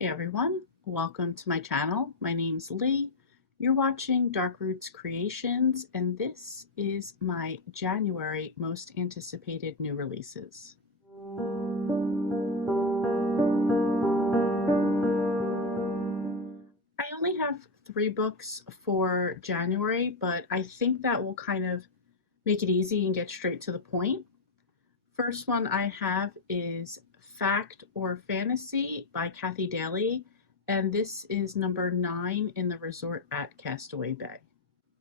Hey everyone, welcome to my channel. My name's Lee. You're watching Dark Roots Creations, and this is my January most anticipated new releases. I only have 3 books for January, but I think that will kind of make it easy and get straight to the point. First one I have is Fact or Fantasy by Kathy Daly, and this is number 9 in the resort at Castaway Bay.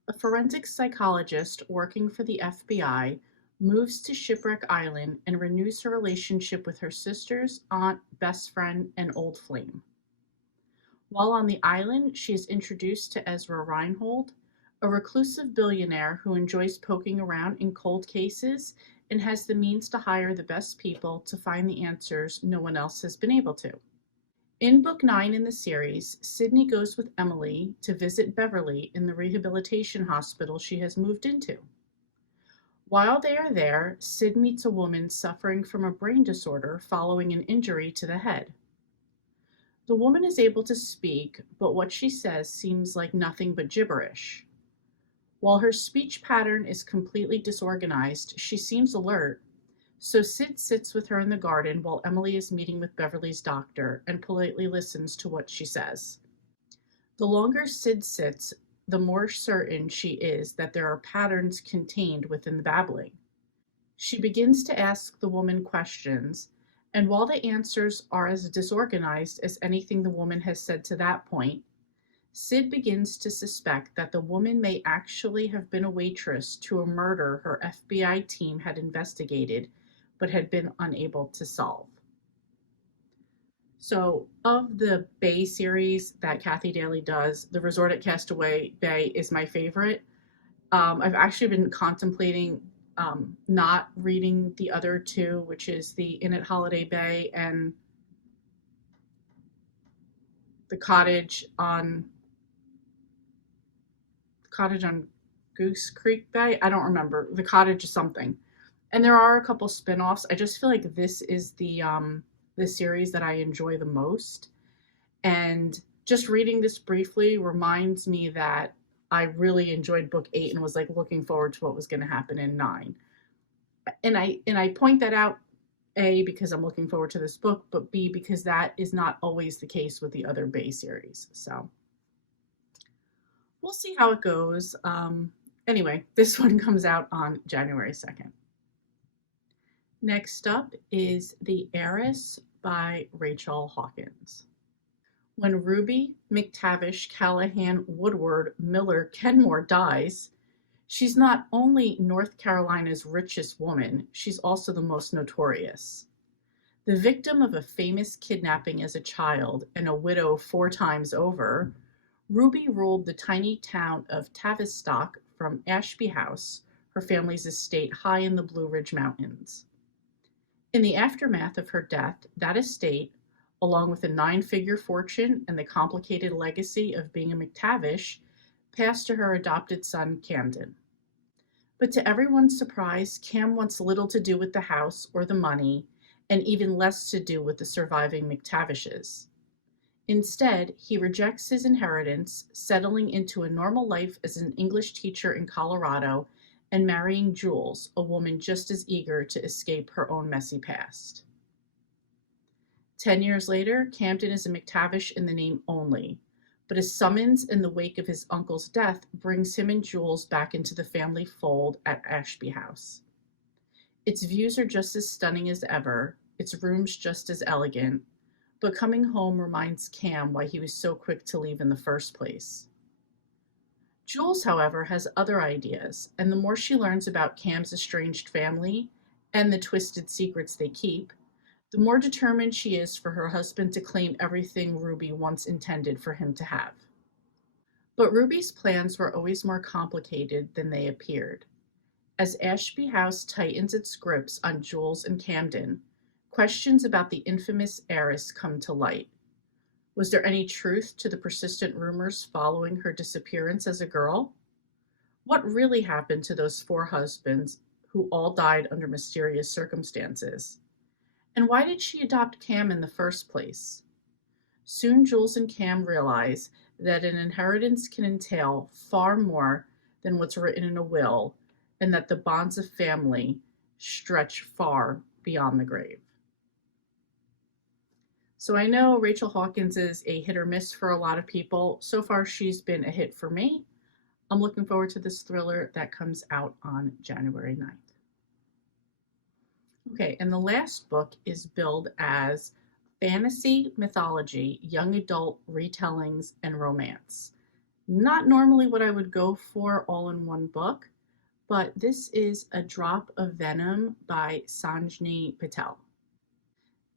A forensic psychologist working for the FBI moves to Shipwreck Island and renews her relationship with her sisters, aunt, best friend, and old flame. While on the island, she is introduced to Ezra Reinhold, a reclusive billionaire who enjoys poking around in cold cases and has the means to hire the best people to find the answers no one else has been able to. In book 9 in the series, Sydney goes with Emily to visit Beverly in the rehabilitation hospital she has moved into. While they are there, Sid meets a woman suffering from a brain disorder following an injury to the head. The woman is able to speak, but what she says seems like nothing but gibberish. While her speech pattern is completely disorganized, she seems alert, so Sid sits with her in the garden while Emily is meeting with Beverly's doctor and politely listens to what she says. The longer Sid sits, the more certain she is that there are patterns contained within the babbling. She begins to ask the woman questions, and while the answers are as disorganized as anything the woman has said to that point, Sid begins to suspect that the woman may actually have been a waitress to a murder her FBI team had investigated but had been unable to solve. So, of the Bay series that Kathy Daly does, The Resort at Castaway Bay is my favorite. I've actually been contemplating not reading the other two, which is the Inn at Holiday Bay and the cottage on Goose Creek Bay. I don't remember the cottage is something, and there are a couple spin-offs. I just feel like this is the series that I enjoy the most, and just reading this briefly reminds me that I really enjoyed book 8 and was like looking forward to what was going to happen in 9. And I point that out, A, because I'm looking forward to this book, but B, because that is not always the case with the other Bay series. So we'll see how it goes. Anyway, this one comes out on January 2nd. Next up is The Heiress by Rachel Hawkins. When Ruby McTavish Callahan Woodward Miller Kenmore dies, she's not only North Carolina's richest woman, she's also the most notorious. The victim of a famous kidnapping as a child and a widow 4 times over, Ruby ruled the tiny town of Tavistock from Ashby House, her family's estate high in the Blue Ridge Mountains. In the aftermath of her death, that estate, along with a 9-figure fortune and the complicated legacy of being a McTavish, passed to her adopted son, Camden. But to everyone's surprise, Cam wants little to do with the house or the money, and even less to do with the surviving McTavishes. Instead, he rejects his inheritance, settling into a normal life as an English teacher in Colorado and marrying Jules, a woman just as eager to escape her own messy past. 10 years later, Camden is a McTavish in the name only, but a summons in the wake of his uncle's death brings him and Jules back into the family fold at Ashby House. Its views are just as stunning as ever, its rooms just as elegant, but coming home reminds Cam why he was so quick to leave in the first place. Jules, however, has other ideas, and the more she learns about Cam's estranged family and the twisted secrets they keep, the more determined she is for her husband to claim everything Ruby once intended for him to have. But Ruby's plans were always more complicated than they appeared. As Ashby House tightens its grips on Jules and Camden, questions about the infamous heiress come to light. Was there any truth to the persistent rumors following her disappearance as a girl? What really happened to those 4 husbands who all died under mysterious circumstances? And why did she adopt Cam in the first place? Soon Jules and Cam realize that an inheritance can entail far more than what's written in a will, and that the bonds of family stretch far beyond the grave. So I know Rachel Hawkins is a hit or miss for a lot of people. So far, she's been a hit for me. I'm looking forward to this thriller that comes out on January 9th. Okay, and the last book is billed as fantasy, mythology, young adult retellings, and romance. Not normally what I would go for all in one book, but this is A Drop of Venom by Sanjni Patel.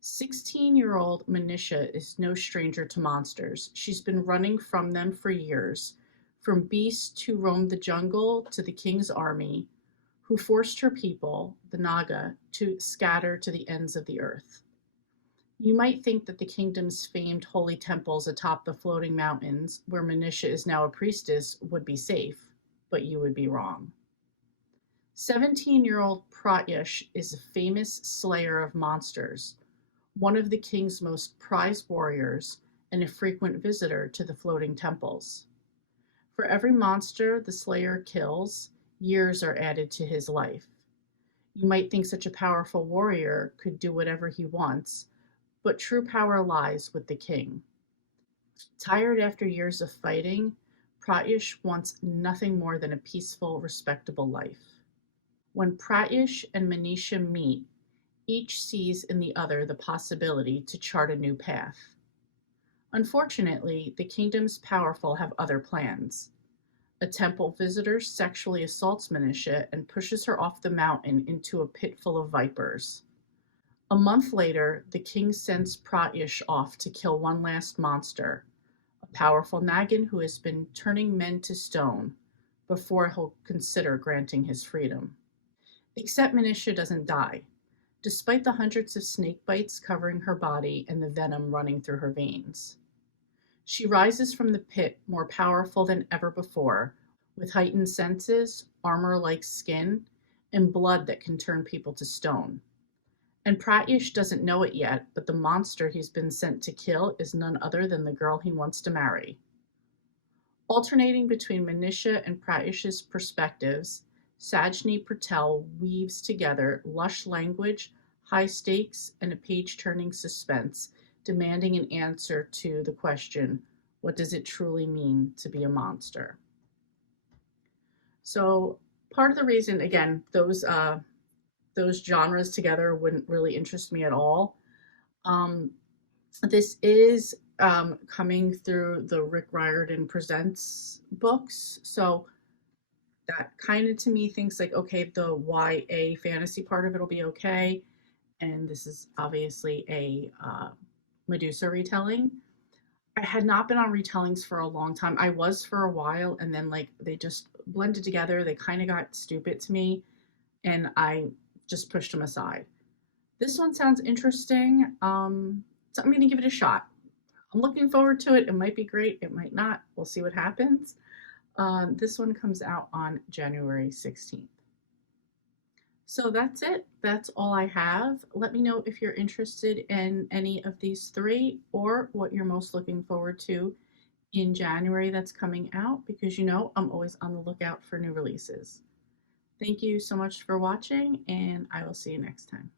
16-year-old Manisha is no stranger to monsters. She's been running from them for years, from beasts who roamed the jungle to the king's army, who forced her people, the Naga, to scatter to the ends of the earth. You might think that the kingdom's famed holy temples atop the floating mountains, where Manisha is now a priestess, would be safe, but you would be wrong. 17-year-old Pratyush is a famous slayer of monsters, one of the king's most prized warriors, and a frequent visitor to the floating temples. For every monster the slayer kills, years are added to his life. You might think such a powerful warrior could do whatever he wants, but true power lies with the king. Tired after years of fighting, Pratyush wants nothing more than a peaceful, respectable life. When Pratyush and Manisha meet, each sees in the other the possibility to chart a new path. Unfortunately, the kingdom's powerful have other plans. A temple visitor sexually assaults Manisha and pushes her off the mountain into a pit full of vipers. A month later, the king sends Pratyush off to kill one last monster, a powerful Nagin who has been turning men to stone, before he'll consider granting his freedom. Except Manisha doesn't die, despite the hundreds of snake bites covering her body and the venom running through her veins. She rises from the pit more powerful than ever before, with heightened senses, armor-like skin, and blood that can turn people to stone. And Pratyush doesn't know it yet, but the monster he's been sent to kill is none other than the girl he wants to marry. Alternating between Manisha and Pratyush's perspectives, Sanjni Patel weaves together lush language, high stakes, and a page-turning suspense, demanding an answer to the question, what does it truly mean to be a monster? So part of the reason, again, those genres together wouldn't really interest me at all. This is coming through the Rick Riordan Presents books, so that kind of to me thinks like, okay, the YA fantasy part of it will be okay, and this is obviously a Medusa retelling. I had not been on retellings for a long time. I was for a while, and then like they just blended together. They kind of got stupid to me, and I just pushed them aside. This one sounds interesting, so I'm going to give it a shot. I'm looking forward to it. It might be great. It might not. We'll see what happens. This one comes out on January 16th. So that's it. That's all I have. Let me know if you're interested in any of these three or what you're most looking forward to in January that's coming out, because you know I'm always on the lookout for new releases. Thank you so much for watching, and I will see you next time.